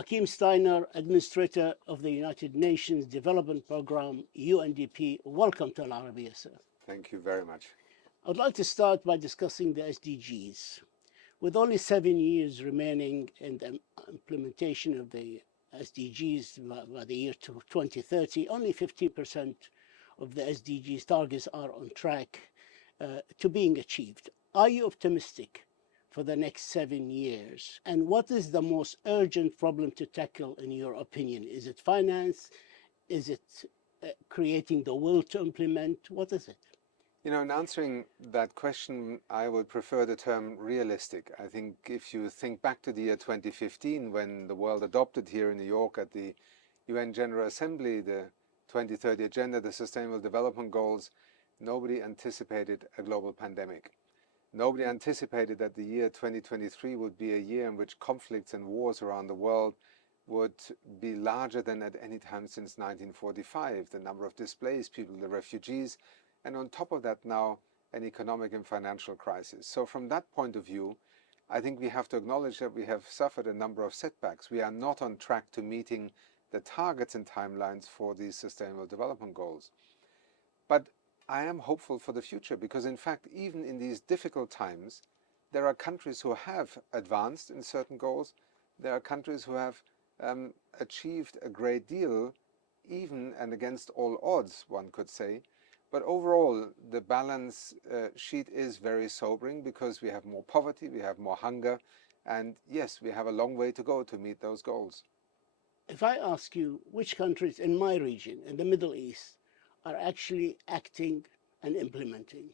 Achim Steiner, Administrator of the United Nations Development Programme, UNDP. Welcome to Al-Arabiya, sir. Thank you very much. I'd like to start by discussing the SDGs. With only 7 years remaining in the implementation of the SDGs by the year 2030, only 15% of the SDGs targets are on track to being achieved. Are you optimistic for the next 7 years? And what is the most urgent problem to tackle, in your opinion? Is it finance? Is it creating the will to implement? What is it? In answering that question, I would prefer the term realistic. I think if you think back to the year 2015, when the world adopted here in New York at the UN General Assembly, the 2030 Agenda, the Sustainable Development Goals, nobody anticipated a global pandemic. Nobody anticipated that the year 2023 would be a year in which conflicts and wars around the world would be larger than at any time since 1945. The number of displaced people, the refugees, and on top of that now an economic and financial crisis. So from that point of view, I think we have to acknowledge that we have suffered a number of setbacks. We are not on track to meeting the targets and timelines for these Sustainable Development Goals. But I am hopeful for the future because, in fact, even in these difficult times, there are countries who have advanced in certain goals. There are countries who have achieved a great deal, even and against all odds, one could say. But overall, the balance sheet is very sobering because we have more poverty, we have more hunger, and yes, we have a long way to go to meet those goals. If I ask you which countries in my region, in the Middle East, are actually acting and implementing?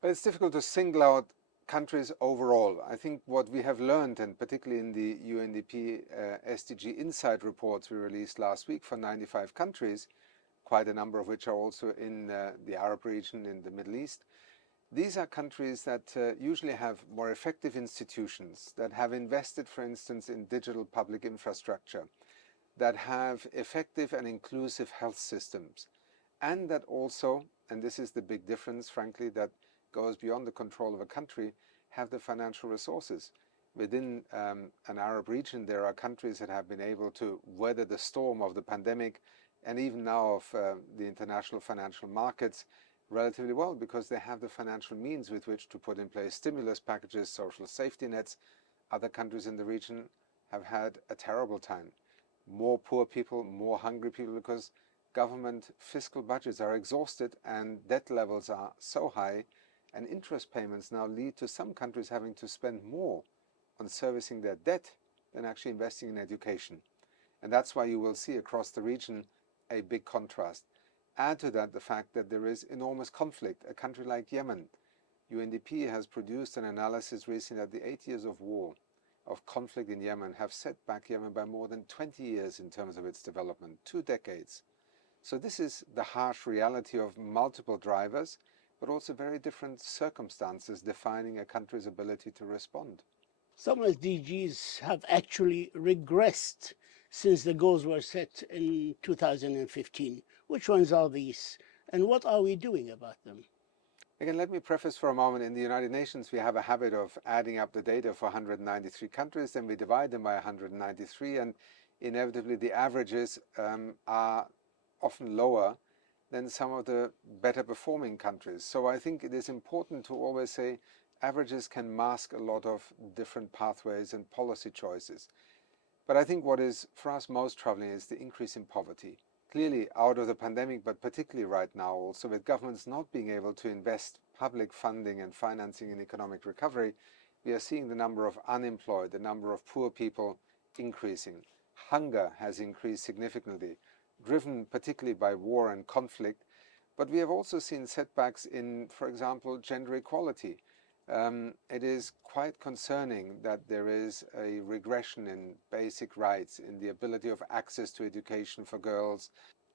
But it's difficult to single out countries overall. I think what we have learned, and particularly in the UNDP SDG Insight reports we released last week for 95 countries, quite a number of which are also in the Arab region, in the Middle East. These are countries that usually have more effective institutions, that have invested, for instance, in digital public infrastructure, that have effective and inclusive health systems, and that also, and this is the big difference, frankly, that goes beyond the control of a country, have the financial resources. Within an Arab region, there are countries that have been able to weather the storm of the pandemic and even now of the international financial markets relatively well because they have the financial means with which to put in place stimulus packages, social safety nets. Other countries in the region have had a terrible time. More poor people, more hungry people, because government fiscal budgets are exhausted and debt levels are so high, and interest payments now lead to some countries having to spend more on servicing their debt than actually investing in education. And that's why you will see across the region a big contrast. Add to that the fact that there is enormous conflict. A country like Yemen, UNDP has produced an analysis recently that the 8 years of war, of conflict in Yemen, have set back Yemen by more than 20 years in terms of its development, 2 decades. So this is the harsh reality of multiple drivers, but also very different circumstances defining a country's ability to respond. Some SDGs have actually regressed since the goals were set in 2015. Which ones are these, and what are we doing about them? Again, let me preface for a moment, in the United Nations we have a habit of adding up the data for 193 countries, then we divide them by 193, and inevitably the averages are often lower than some of the better performing countries. So I think it is important to always say averages can mask a lot of different pathways and policy choices. But I think what is for us most troubling is the increase in poverty. Clearly out of the pandemic, but particularly right now also, with governments not being able to invest public funding and financing in economic recovery, we are seeing the number of unemployed, the number of poor people increasing. Hunger has increased significantly, driven particularly by war and conflict. But we have also seen setbacks in, for example, gender equality. It is quite concerning that there is a regression in basic rights, in the ability of access to education for girls.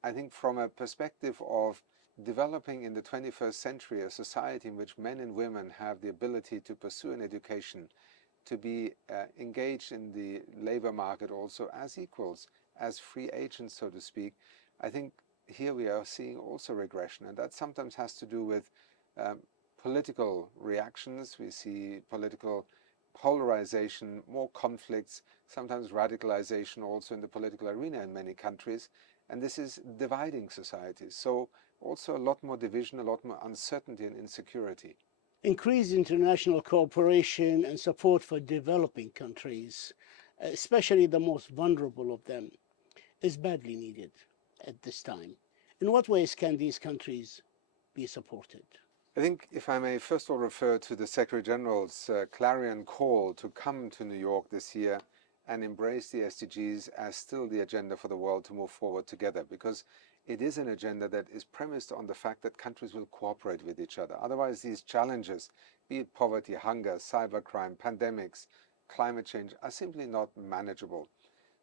I think from a perspective of developing in the 21st century a society in which men and women have the ability to pursue an education, to be engaged in the labor market also as equals, as free agents, so to speak, I think here we are seeing also regression, and that sometimes has to do with political reactions. We see political polarization, more conflicts, sometimes radicalization also in the political arena in many countries, and this is dividing societies. So also a lot more division, a lot more uncertainty and insecurity. Increased international cooperation and support for developing countries, especially the most vulnerable of them, is badly needed at this time. In what ways can these countries be supported? I think if I may first of all refer to the Secretary General's clarion call to come to New York this year and embrace the SDGs as still the agenda for the world to move forward together, because it is an agenda that is premised on the fact that countries will cooperate with each other. Otherwise, these challenges, be it poverty, hunger, cybercrime, pandemics, climate change, are simply not manageable.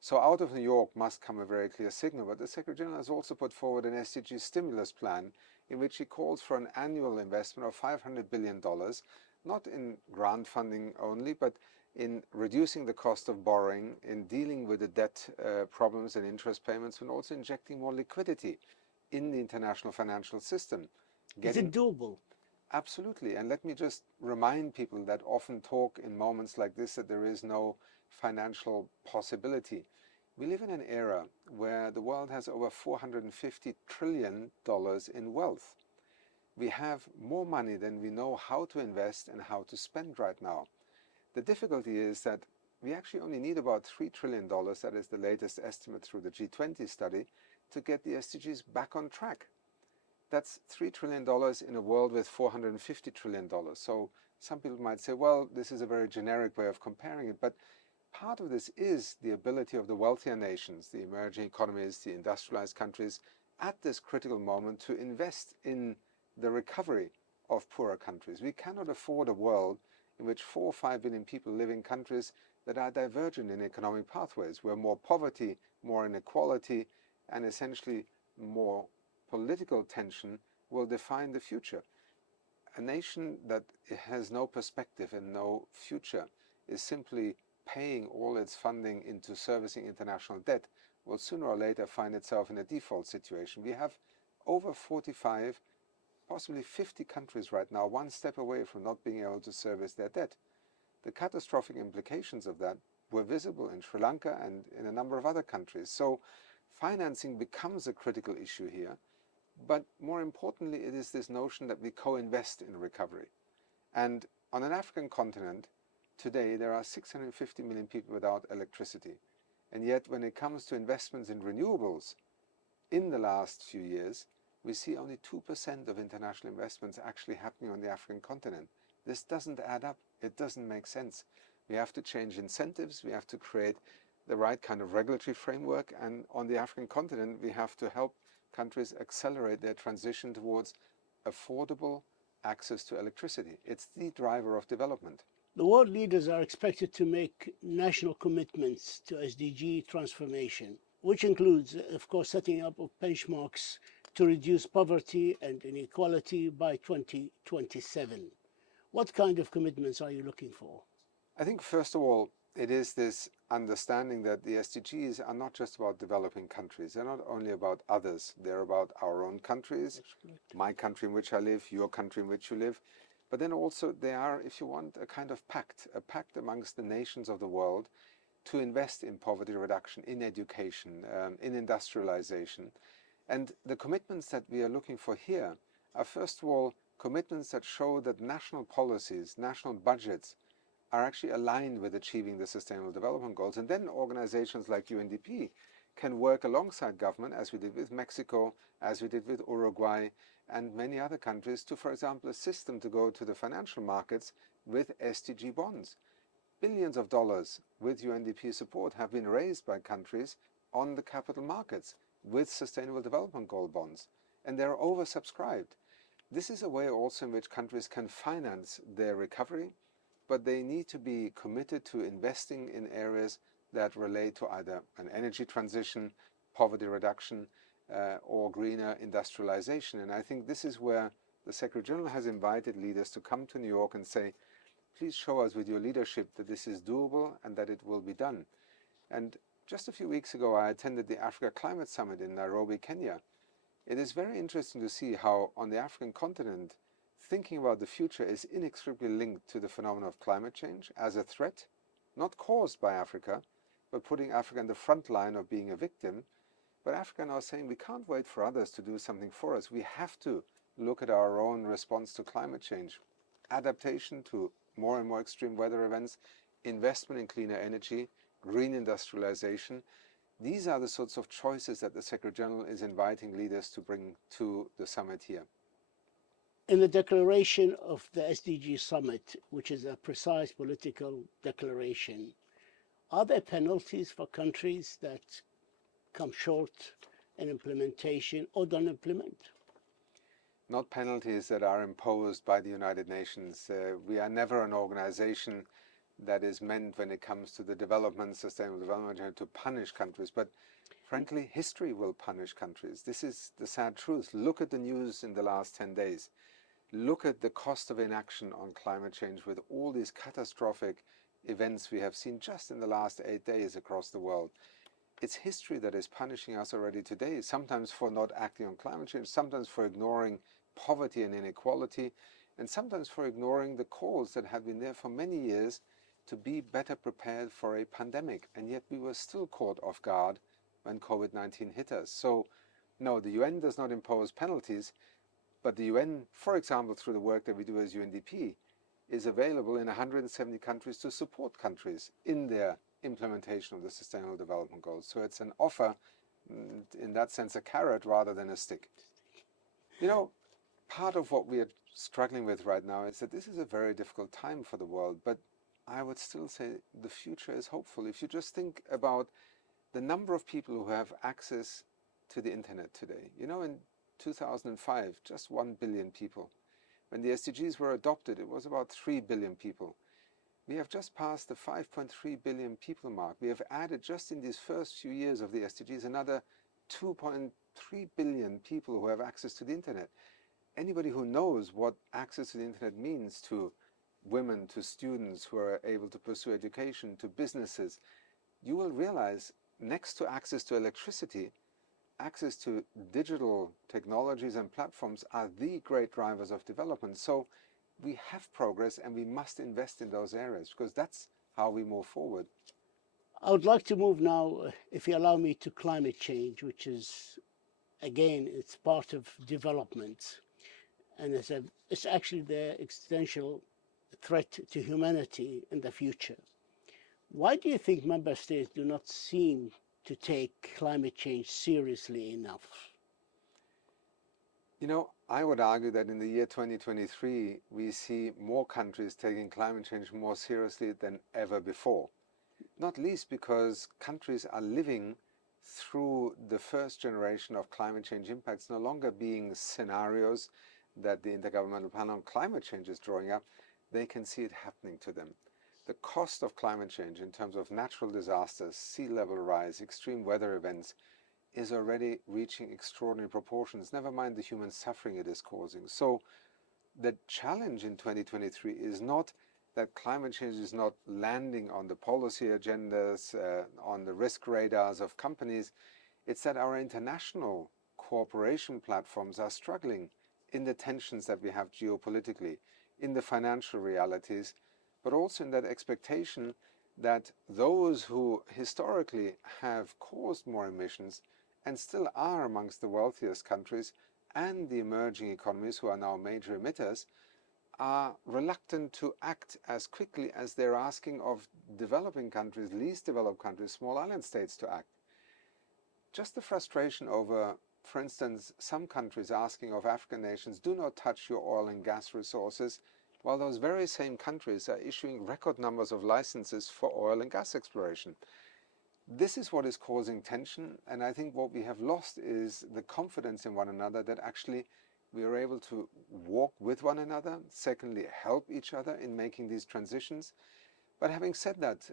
So out of New York must come a very clear signal, but the Secretary General has also put forward an SDG stimulus plan in which he calls for an annual investment of $500 billion, not in grant funding only, but in reducing the cost of borrowing, in dealing with the debt problems and interest payments, and also injecting more liquidity in the international financial system. Is it doable? Absolutely. And let me just remind people that often talk in moments like this that there is no financial possibility. We live in an era where the world has over $450 trillion in wealth. We have more money than we know how to invest and how to spend right now. The difficulty is that we actually only need about $3 trillion, that is the latest estimate through the G20 study, to get the SDGs back on track. That's $3 trillion in a world with $450 trillion. So some people might say, well, this is a very generic way of comparing it, but part of this is the ability of the wealthier nations, the emerging economies, the industrialized countries, at this critical moment to invest in the recovery of poorer countries. We cannot afford a world in which 4 or 5 billion people live in countries that are divergent in economic pathways, where more poverty, more inequality, and essentially more political tension will define the future. A nation that has no perspective and no future is simply paying all its funding into servicing international debt will sooner or later find itself in a default situation. We have over 45, possibly 50 countries right now, one step away from not being able to service their debt. The catastrophic implications of that were visible in Sri Lanka and in a number of other countries. So financing becomes a critical issue here. But more importantly, it is this notion that we co-invest in recovery. And on an African continent, today there are 650 million people without electricity. And yet when it comes to investments in renewables, in the last few years, we see only 2% of international investments actually happening on the African continent. This doesn't add up. It doesn't make sense. We have to change incentives. We have to create the right kind of regulatory framework. And on the African continent, we have to help countries accelerate their transition towards affordable access to electricity. It's the driver of development. The world leaders are expected to make national commitments to SDG transformation, which includes, of course, setting up of benchmarks to reduce poverty and inequality by 2027. What kind of commitments are you looking for? I think, first of all, it is this understanding that the SDGs are not just about developing countries. They're not only about others. They're about our own countries, my country in which I live, your country in which you live. But then also they are, if you want, a kind of pact amongst the nations of the world to invest in poverty reduction, in education, in industrialization. And the commitments that we are looking for here are, first of all, commitments that show that national policies, national budgets are actually aligned with achieving the Sustainable Development Goals. And then organizations like UNDP can work alongside government, as we did with Mexico, as we did with Uruguay, and many other countries to, for example, assist them to go to the financial markets with SDG bonds. Billions of dollars with UNDP support have been raised by countries on the capital markets with Sustainable Development Goal bonds, and they're oversubscribed. This is a way also in which countries can finance their recovery, but they need to be committed to investing in areas that relate to either an energy transition, poverty reduction, or greener industrialization. And I think this is where the Secretary General has invited leaders to come to New York and say, please show us with your leadership that this is doable and that it will be done. And just a few weeks ago, I attended the Africa Climate Summit in Nairobi, Kenya. It is very interesting to see how on the African continent, thinking about the future is inextricably linked to the phenomenon of climate change as a threat, not caused by Africa, but putting Africa in the front line of being a victim. But Africa now is saying we can't wait for others to do something for us. We have to look at our own response to climate change, adaptation to more and more extreme weather events, investment in cleaner energy, green industrialization. These are the sorts of choices that the Secretary General is inviting leaders to bring to the summit here. In the declaration of the SDG summit, which is a precise political declaration, are there penalties for countries that come short in implementation or don't implement? Not penalties that are imposed by the United Nations. We are never an organization that is meant, when it comes to the development, sustainable development, to punish countries. But frankly, history will punish countries. This is the sad truth. Look at the news in the last 10 days. Look at the cost of inaction on climate change with all these catastrophic events we have seen just in the last 8 days across the world. It's history that is punishing us already today, sometimes for not acting on climate change, sometimes for ignoring poverty and inequality, and sometimes for ignoring the calls that have been there for many years to be better prepared for a pandemic. And yet we were still caught off guard when COVID-19 hit us. So no, the UN does not impose penalties, but the UN, for example, through the work that we do as UNDP, is available in 170 countries to support countries in their implementation of the Sustainable Development Goals. So it's an offer, in that sense, a carrot rather than a stick. You know, part of what we are struggling with right now is that this is a very difficult time for the world, but I would still say the future is hopeful. If you just think about the number of people who have access to the internet today. You know, in 2005, just 1 billion people. When the SDGs were adopted, it was about 3 billion people. We have just passed the 5.3 billion people mark. We have added, just in these first few years of the SDGs, another 2.3 billion people who have access to the internet. Anybody who knows what access to the internet means to women, to students who are able to pursue education, to businesses, you will realize next to access to electricity, access to digital technologies and platforms are the great drivers of development. So we have progress and we must invest in those areas because that's how we move forward. I would like to move now, if you allow me, to climate change, which is, again, it's part of development. And it's actually the existential threat to humanity in the future. Why do you think member states do not seem to take climate change seriously enough? You know, I would argue that in the year 2023, we see more countries taking climate change more seriously than ever before. Not least because countries are living through the first generation of climate change impacts, no longer being scenarios that the Intergovernmental Panel on Climate Change is drawing up. They can see it happening to them. The cost of climate change in terms of natural disasters, sea level rise, extreme weather events is already reaching extraordinary proportions, never mind the human suffering it is causing. So the challenge in 2023 is not that climate change is not landing on the policy agendas, on the risk radars of companies. It's that our international cooperation platforms are struggling in the tensions that we have geopolitically, in the financial realities, but also in that expectation that those who historically have caused more emissions and still are amongst the wealthiest countries and the emerging economies who are now major emitters are reluctant to act as quickly as they're asking of developing countries, least developed countries, small island states to act. Just the frustration over, for instance, some countries asking of African nations, do not touch your oil and gas resources, while those very same countries are issuing record numbers of licenses for oil and gas exploration. This is what is causing tension, and I think what we have lost is the confidence in one another that actually we are able to walk with one another, secondly, help each other in making these transitions. But having said that,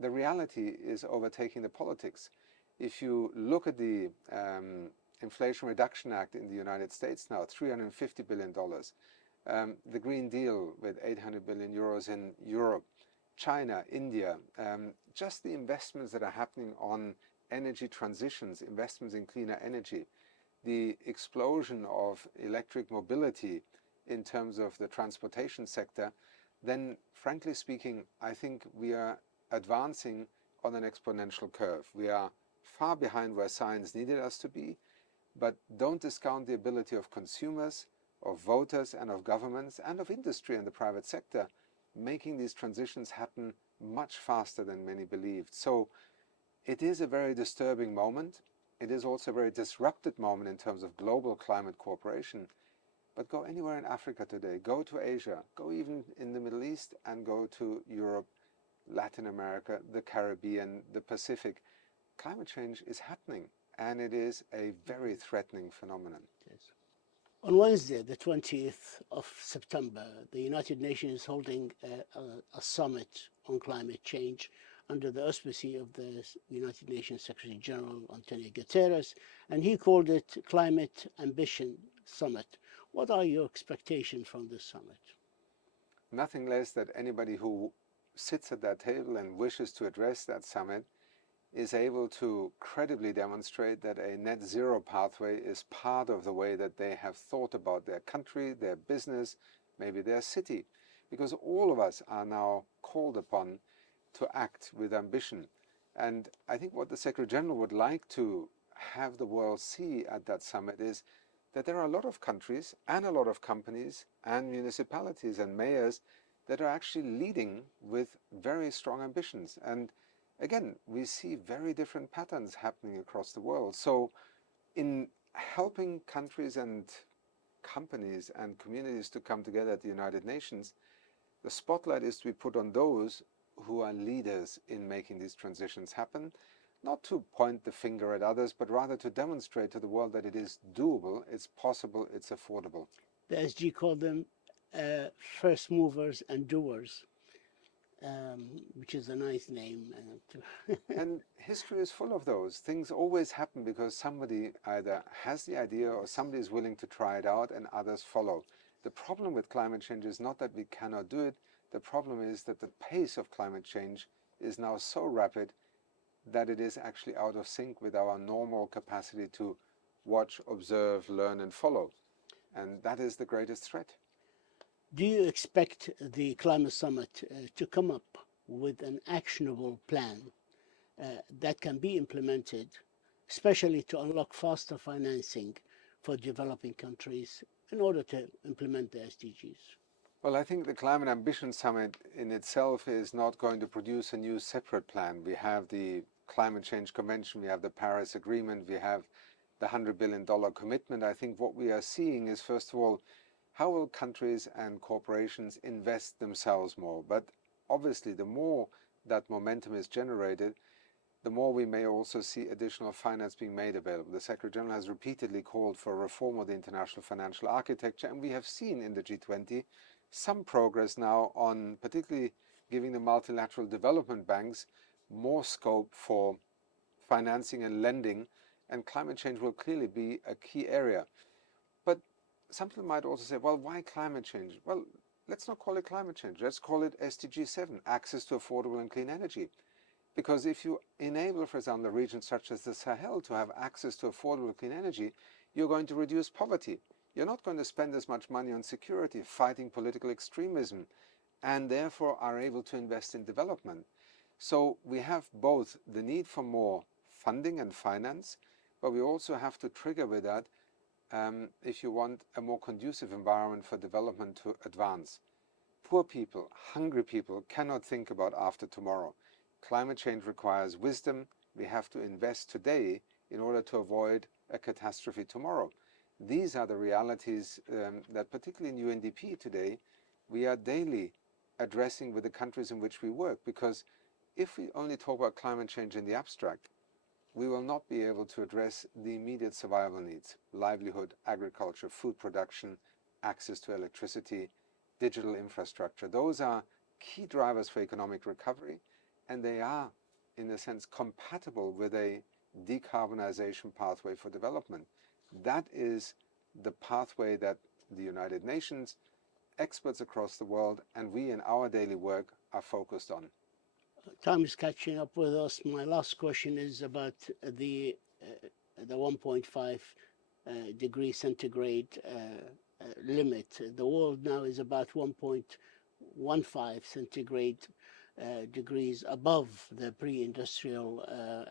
the reality is overtaking the politics. If you look at the Inflation Reduction Act in the United States now, $350 billion, the Green Deal with 800 billion euros in Europe, China, India, just the investments that are happening on energy transitions, investments in cleaner energy, the explosion of electric mobility, in terms of the transportation sector, then frankly speaking, I think we are advancing on an exponential curve. We are far behind where science needed us to be, but don't discount the ability of consumers, of voters, and of governments, and of industry and the private sector, making these transitions happen much faster than many believed. So it is a very disturbing moment. It is also a very disrupted moment in terms of global climate cooperation. But go anywhere in Africa today, go to Asia, go even in the Middle East, and go to Europe, Latin America, the Caribbean, the Pacific. Climate change is happening, and it is a very threatening phenomenon. Yes. On Wednesday, the 20th of September, the United Nations is holding a summit on climate change under the auspices of the United Nations Secretary General Antonio Guterres, and he called it Climate Ambition Summit. What are your expectations from this summit? Nothing less that anybody who sits at that table and wishes to address that summit is able to credibly demonstrate that a net zero pathway is part of the way that they have thought about their country, their business, maybe their city. Because all of us are now called upon to act with ambition. And I think what the Secretary General would like to have the world see at that summit is that there are a lot of countries and a lot of companies and municipalities and mayors that are actually leading with very strong ambitions. And again, we see very different patterns happening across the world. So in helping countries and companies and communities to come together at the United Nations, the spotlight is to be put on those who are leaders in making these transitions happen, not to point the finger at others, but rather to demonstrate to the world that it is doable, it's possible, it's affordable. The SG called them first movers and doers, which is a nice name. And history is full of those. Things always happen because somebody either has the idea or somebody is willing to try it out and others follow. The problem with climate change is not that we cannot do it. The problem is that the pace of climate change is now so rapid that it is actually out of sync with our normal capacity to watch, observe, learn, and follow. And that is the greatest threat. Do you expect the climate summit to come up with an actionable plan that can be implemented, especially to unlock faster financing for developing countries in order to implement the SDGs? Well, I think the Climate Ambition Summit in itself is not going to produce a new separate plan. We have the Climate Change Convention, we have the Paris Agreement, we have the $100 billion commitment. I think what we are seeing is, first of all, how will countries and corporations invest themselves more? But obviously, the more that momentum is generated, the more we may also see additional finance being made available. The Secretary General has repeatedly called for a reform of the international financial architecture, and we have seen in the G20 some progress now on particularly giving the multilateral development banks more scope for financing and lending, and climate change will clearly be a key area. But some people might also say, well, why climate change? Well, let's not call it climate change. Let's call it SDG 7, access to affordable and clean energy. Because if you enable, for example, regions such as the Sahel to have access to affordable clean energy, you're going to reduce poverty. You're not going to spend as much money on security, fighting political extremism, and therefore are able to invest in development. So we have both the need for more funding and finance, but we also have to trigger with that if you want a more conducive environment for development to advance. Poor people, hungry people cannot think about after tomorrow. Climate change requires wisdom. We have to invest today in order to avoid a catastrophe tomorrow. These are the realities that particularly in UNDP today, we are daily addressing with the countries in which we work. Because if we only talk about climate change in the abstract, we will not be able to address the immediate survival needs: livelihood, agriculture, food production, access to electricity, digital infrastructure. Those are key drivers for economic recovery, and they are, in a sense, compatible with a decarbonization pathway for development. That is the pathway that the United Nations, experts across the world, and we in our daily work are focused on. Time is catching up with us. My last question is about the 1.5 degree centigrade limit. The world now is about 1.15 centigrade degrees above the pre-industrial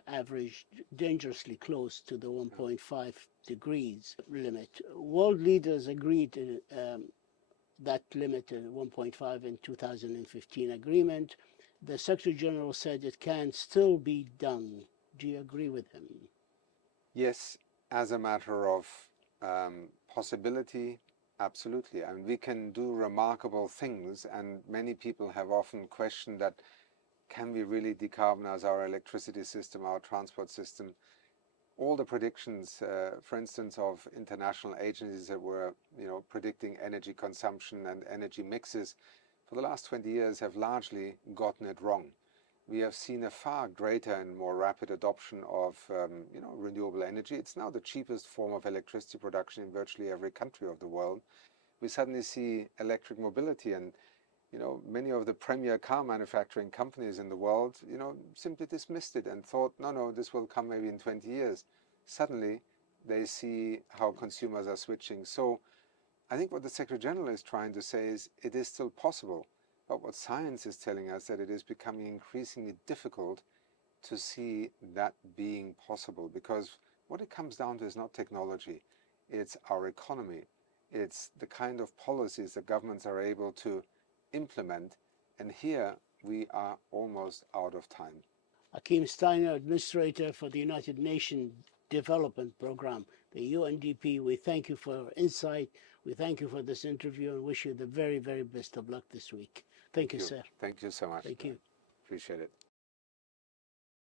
average, dangerously close to the 1.5 degrees limit. World leaders agreed that limit 1.5 in 2015 agreement. The Secretary General said it can still be done. Do you agree with him? Yes, as a matter of possibility, absolutely. I mean, we can do remarkable things, and many people have often questioned that, can we really decarbonize our electricity system, our transport system? All the predictions, for instance, of international agencies that were, predicting energy consumption and energy mixes for the last 20 years have largely gotten it wrong. We have seen a far greater and more rapid adoption of, renewable energy. It's now the cheapest form of electricity production in virtually every country of the world. We suddenly see electric mobility, and many of the premier car manufacturing companies in the world, simply dismissed it and thought, no, this will come maybe in 20 years. Suddenly, they see how consumers are switching. So I think what the Secretary General is trying to say is it is still possible. But what science is telling us, that it is becoming increasingly difficult to see that being possible, because what it comes down to is not technology, it's our economy. It's the kind of policies that governments are able to implement, and here we are almost out of time. Achim Steiner, Administrator for the United Nations Development Programme, the UNDP, we thank you for your insight. We thank you for this interview and wish you the very, very best of luck this week. Thank you, sir. Thank you so much. Thank you. Appreciate it.